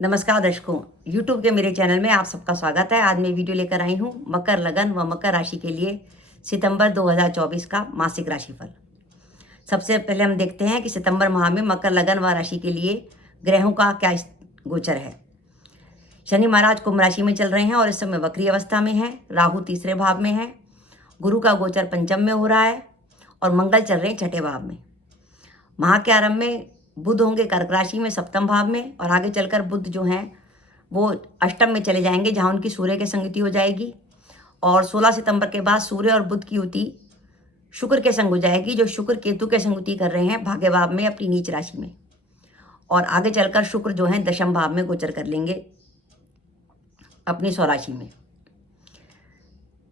नमस्कार दर्शकों, YouTube के मेरे चैनल में आप सबका स्वागत है। आज मैं वीडियो लेकर आई हूँ मकर लगन व मकर राशि के लिए सितंबर 2024 का मासिक राशिफल। सबसे पहले हम देखते हैं कि सितंबर माह में मकर लगन व राशि के लिए ग्रहों का क्या गोचर है। शनि महाराज कुंभ राशि में चल रहे हैं और इस समय वक्री अवस्था में है। राहु तीसरे भाव में है। गुरु का गोचर पंचम में हो रहा है और मंगल चल रहे हैं छठे भाव में। माह के आरंभ में बुध होंगे कर्क राशि में सप्तम भाव में, और आगे चलकर बुध जो हैं वो अष्टम में चले जाएंगे, जहां उनकी सूर्य की संगति हो जाएगी। और 16 सितंबर के बाद सूर्य और बुध की युति शुक्र के संग हो जाएगी, जो शुक्र केतु के संगति कर रहे हैं भाग्य भाव में अपनी नीच राशि में। और आगे चलकर शुक्र जो है दशम भाव में गोचर कर लेंगे अपनी स्वराशि में।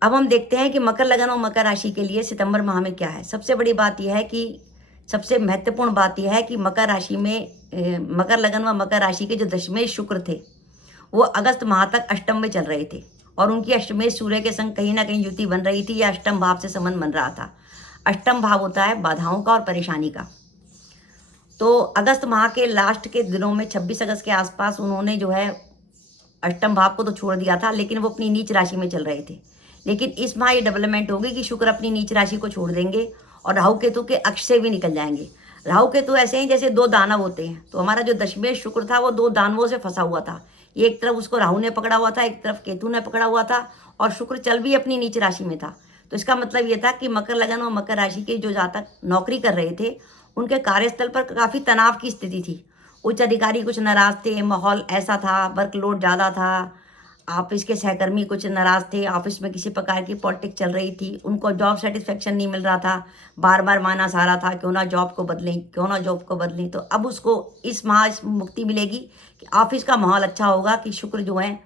अब हम देखते हैं कि मकर लगन और मकर राशि के लिए सितंबर माह में क्या है। सबसे बड़ी बात यह है कि सबसे महत्वपूर्ण बात यह है कि मकर राशि में मकर लगन व मकर राशि के जो दशमेश शुक्र थे वो अगस्त माह तक अष्टम में चल रहे थे, और उनकी अष्टमेश सूर्य के संग कहीं ना कहीं युति बन रही थी या अष्टम भाव से संबंध बन रहा था। अष्टम भाव होता है बाधाओं का और परेशानी का। तो अगस्त माह के लास्ट के दिनों में 26 अगस्त के आसपास उन्होंने जो है अष्टम भाव को तो छोड़ दिया था, लेकिन वो अपनी नीच राशि में चल रहे थे। लेकिन इस माह ये डेवलपमेंट होगी कि शुक्र अपनी नीच राशि को छोड़ देंगे और राहु केतु के अक्ष से भी निकल जाएंगे। राहु केतु ऐसे ही जैसे दो दानव होते हैं। तो हमारा जो दशमेश शुक्र था वो दो दानवों से फंसा हुआ था। ये एक तरफ उसको राहु ने पकड़ा हुआ था, एक तरफ केतु ने पकड़ा हुआ था, और शुक्र चल भी अपनी नीच राशि में था। तो इसका मतलब ये था कि मकर लगन और मकर राशि के जो जातक नौकरी कर रहे थे उनके कार्यस्थल पर काफ़ी तनाव की स्थिति थी। उच्च अधिकारी कुछ नाराज थे, माहौल ऐसा था, वर्कलोड ज़्यादा था, ऑफिस के सहकर्मी कुछ नाराज थे, ऑफिस में किसी प्रकार की पॉलिटिक्स चल रही थी, उनको जॉब सेटिस्फेक्शन नहीं मिल रहा था, बार बार माना सा रहा था क्यों ना जॉब को बदलें, क्यों ना जॉब को बदलें। तो अब उसको इस माह मुक्ति मिलेगी कि ऑफिस का माहौल अच्छा होगा, कि शुक्र जो है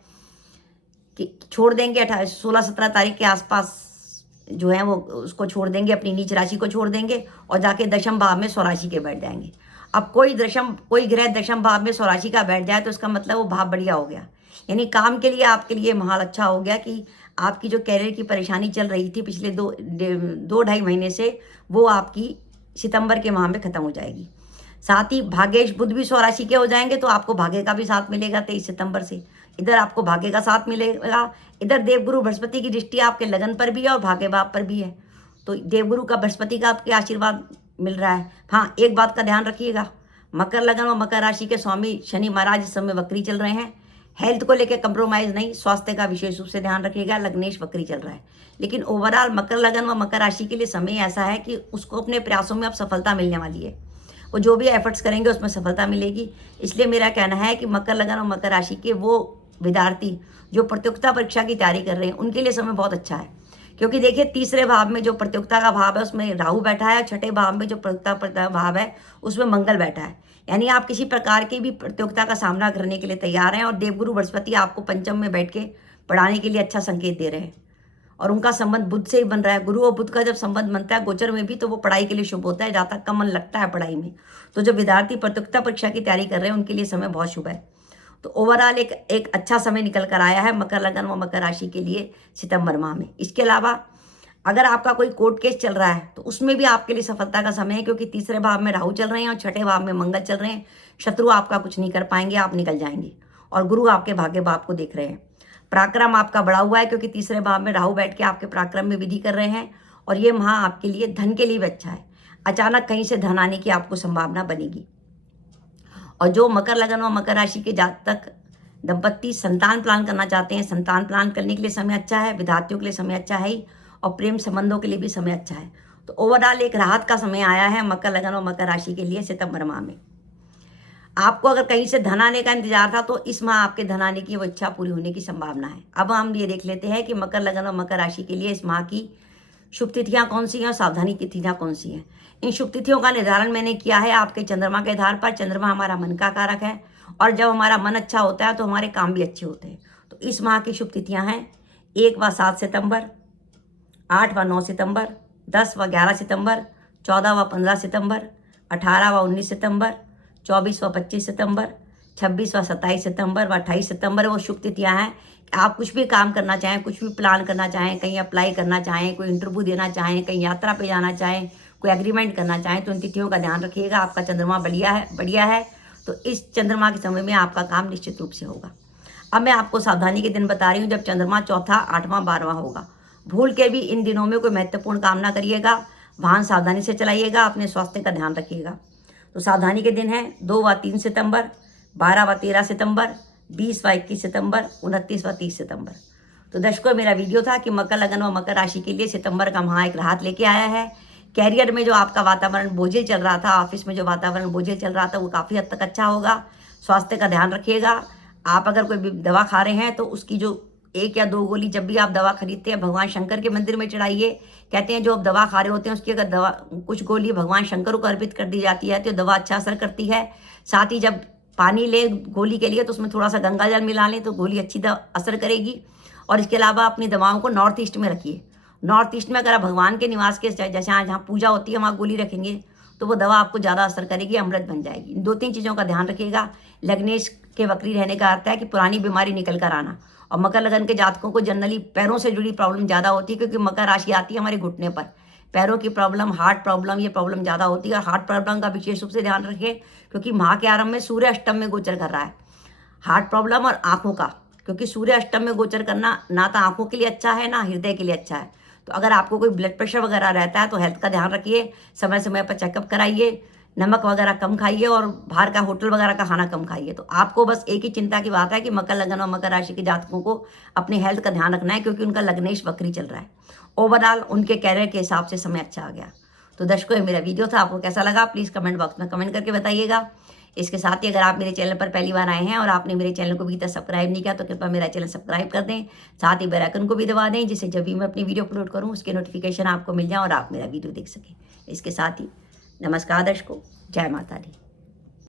कि छोड़ देंगे 16-17 तारीख के आसपास जो है वो उसको छोड़ देंगे, अपनी नीच राशि को छोड़ देंगे और जाके दशम भाव में स्वराशि के बैठ जाएंगे। अब कोई ग्रह दशम भाव में स्वराशि का बैठ जाए तो उसका मतलब वो भाव बढ़िया हो गया, यानी काम के लिए आपके लिए माहौल अच्छा हो गया कि आपकी जो कैरियर की परेशानी चल रही थी पिछले दो ढाई महीने से, वो आपकी सितंबर के माह में खत्म हो जाएगी। साथ ही भाग्येश बुध भी स्वराशि के हो जाएंगे, तो आपको भाग्य का भी साथ मिलेगा 23 सितंबर से। इधर आपको भाग्य का साथ मिलेगा, इधर देवगुरु बृहस्पति की दृष्टि आपके लगन पर भी है और भाग्य भाव पर भी है। तो देवगुरु का बृहस्पति का आपके आशीर्वाद मिल रहा है। हाँ, एक बात का ध्यान रखिएगा, मकर लगन और मकर राशि के स्वामी शनि महाराज इस समय वक्री चल रहे हैं। हेल्थ को लेकर कंप्रोमाइज़ नहीं, स्वास्थ्य का विशेष रूप से ध्यान रखिएगा। लग्नेश वक्री चल रहा है, लेकिन ओवरऑल मकर लगन व मकर राशि के लिए समय ऐसा है कि उसको अपने प्रयासों में अब सफलता मिलने वाली है। वो जो भी एफर्ट्स करेंगे उसमें सफलता मिलेगी। इसलिए मेरा कहना है कि मकर लगन और मकर राशि के वो विद्यार्थी जो प्रतियोगिता परीक्षा की तैयारी कर रहे हैं उनके लिए समय बहुत अच्छा है, क्योंकि देखिए तीसरे भाव में जो प्रतियोगिता का भाव है उसमें राहु बैठा है, और छठे भाव में जो प्रतियोगिता भाव है उसमें मंगल बैठा है। यानी आप किसी प्रकार की भी प्रतियोगिता का सामना करने के लिए तैयार हैं, और देवगुरु बृहस्पति आपको पंचम में बैठ के पढ़ाने के लिए अच्छा संकेत दे रहे हैं, और उनका संबंध बुध से ही बन रहा है। गुरु और बुध का जब संबंध बनता है गोचर में भी, तो वो पढ़ाई के लिए शुभ होता है, जहाँ तक का मन लगता है पढ़ाई में। तो जो विद्यार्थी प्रतियोगिता परीक्षा की तैयारी कर रहे हैं उनके लिए समय बहुत शुभ है। तो ओवरऑल एक अच्छा समय निकल कर आया है मकर लगन व मकर राशि के लिए सितंबर माह में। इसके अलावा अगर आपका कोई कोर्ट केस चल रहा है तो उसमें भी आपके लिए सफलता का समय है, क्योंकि तीसरे भाव में राहु चल रहे हैं और छठे भाव में मंगल चल रहे हैं। शत्रु आपका कुछ नहीं कर पाएंगे, आप निकल जाएंगे, और गुरु आपके भाग्य भाव को देख रहे हैं। पराक्रम आपका बढ़ा हुआ है, क्योंकि तीसरे भाव में राहु बैठ के आपके पराक्रम में वृद्धि कर रहे हैं, और ये माह आपके लिए धन के लिए भी अच्छा है। अचानक कहीं से धन आने की आपको संभावना बनेगी। और जो मकर लगन व मकर राशि के जातक दंपत्ति संतान प्लान करना चाहते हैं, संतान प्लान करने के लिए समय अच्छा है। विद्यार्थियों के लिए समय अच्छा है ही, और प्रेम संबंधों के लिए भी समय अच्छा है। तो ओवरऑल एक राहत का समय आया है मकर लगन और मकर राशि के लिए सितंबर माह में। आपको अगर कहीं से धन आने का इंतजार था तो इस माह आपके धन आने की वो इच्छा पूरी होने की संभावना है। अब हम ये देख लेते हैं कि मकर लगन और मकर राशि के लिए इस माह की शुभ तिथियां कौन सी हैं और सावधानी की तिथियां कौन सी हैं। इन शुभ तिथियों का निर्धारण मैंने किया है आपके चंद्रमा के आधार पर। चंद्रमा हमारा मन का कारक है, और जब हमारा मन अच्छा होता है तो हमारे काम भी अच्छे होते हैं। तो इस माह की शुभ तिथियां हैं 1 व 7 सितंबर, 8 व 9 सितंबर, 10 व 11 सितंबर, 14 व 15 सितंबर, 18 व 19 सितंबर, 24 व 25 सितंबर, 26 व 27 सितंबर व 28 सितंबर। वो शुभ तिथियां हैं। आप कुछ भी काम करना चाहें, कुछ भी प्लान करना चाहें, कहीं अप्लाई करना चाहें, कोई इंटरव्यू देना चाहें, कहीं यात्रा पे जाना चाहें, कोई एग्रीमेंट करना चाहें, तो इन तिथियों का ध्यान रखिएगा। आपका चंद्रमा बढ़िया है, तो इस चंद्रमा के समय में आपका काम निश्चित रूप से होगा। अब मैं आपको सावधानी के दिन बता रही हूँ जब चंद्रमा चौथा, 8वां, 12वां होगा। भूल के भी इन दिनों में कोई महत्वपूर्ण काम ना करिएगा। वाहन सावधानी से चलाइएगा, अपने स्वास्थ्य का ध्यान रखिएगा। तो सावधानी के दिन हैं 2 व 3 सितंबर, 12 व 13 सितंबर, 20 व 21 सितंबर, 29 व 30 सितंबर। तो दर्शकों, मेरा वीडियो था कि मकर लगन व मकर राशि के लिए सितंबर का माह एक राहत लेके आया है। कैरियर में जो आपका वातावरण बोझिल चल रहा था, ऑफिस में जो वातावरण बोझिल चल रहा था, वो काफ़ी हद तक अच्छा होगा। स्वास्थ्य का ध्यान रखिएगा। आप अगर कोई दवा खा रहे हैं तो उसकी जो 1 या 2 गोली जब भी आप दवा खरीदते हैं भगवान शंकर के मंदिर में चढ़ाइए। कहते हैं जो आप दवा खा रहे होते हैं उसकी अगर दवा कुछ गोली भगवान शंकर को अर्पित कर दी जाती है तो दवा अच्छा असर करती है। साथ ही जब पानी ले गोली के लिए तो उसमें थोड़ा सा गंगा जल मिला लें तो गोली अच्छी असर करेगी। और इसके अलावा अपनी दवाओं को नॉर्थ ईस्ट में रखिए। नॉर्थ ईस्ट में अगर आप भगवान के निवास के जैसे जहाँ पूजा होती है वहाँ गोली रखेंगे तो वो दवा आपको ज़्यादा असर करेगी, अमृत बन जाएगी। इन 2-3 चीज़ों का ध्यान रखिएगा। लग्नेश के वक्री रहने का अर्थ है कि पुरानी बीमारी निकल कर आना। और मकर लगन के जातकों को जनरली पैरों से जुड़ी प्रॉब्लम ज़्यादा होती है क्योंकि मकर राशि आती है हमारे घुटने पर। पैरों की प्रॉब्लम, हार्ट प्रॉब्लम, ये प्रॉब्लम ज़्यादा होती है। और हार्ट प्रॉब्लम का विशेष रूप से ध्यान रखें क्योंकि माह के आरंभ में सूर्य अष्टम में गोचर कर रहा है। हार्ट प्रॉब्लम और आँखों का, क्योंकि सूर्य अष्टम में गोचर करना ना तो आँखों के लिए अच्छा है ना हृदय के लिए अच्छा है। तो अगर आपको कोई ब्लड प्रेशर वगैरह रहता है तो हेल्थ का ध्यान रखिए, समय समय पर चेकअप कराइए, नमक वगैरह कम खाइए और बाहर का होटल वगैरह का खाना कम खाइए। तो आपको बस एक ही चिंता की बात है कि मकर लगन और मकर राशि के जातकों को अपने हेल्थ का ध्यान रखना है क्योंकि उनका लग्नेश वक्री चल रहा है। ओवरऑल उनके कैरियर के हिसाब से समय अच्छा आ गया। तो दर्शकों, ये मेरा वीडियो था, आपको कैसा लगा प्लीज़ कमेंट बॉक्स में कमेंट करके बताइएगा। इसके साथ ही अगर आप मेरे चैनल पर पहली बार आए हैं और आपने मेरे चैनल को अभी तक सब्सक्राइब नहीं किया तो कृपया मेरा चैनल सब्सक्राइब कर दें। साथ ही बेल आइकन को भी दबा दें जिससे जब भी मैं अपनी वीडियो अपलोड करूं उसके नोटिफिकेशन आपको मिल जाए और आप मेरा वीडियो देख सकें। इसके साथ ही नमस्कार दर्शकों, जय माता दी।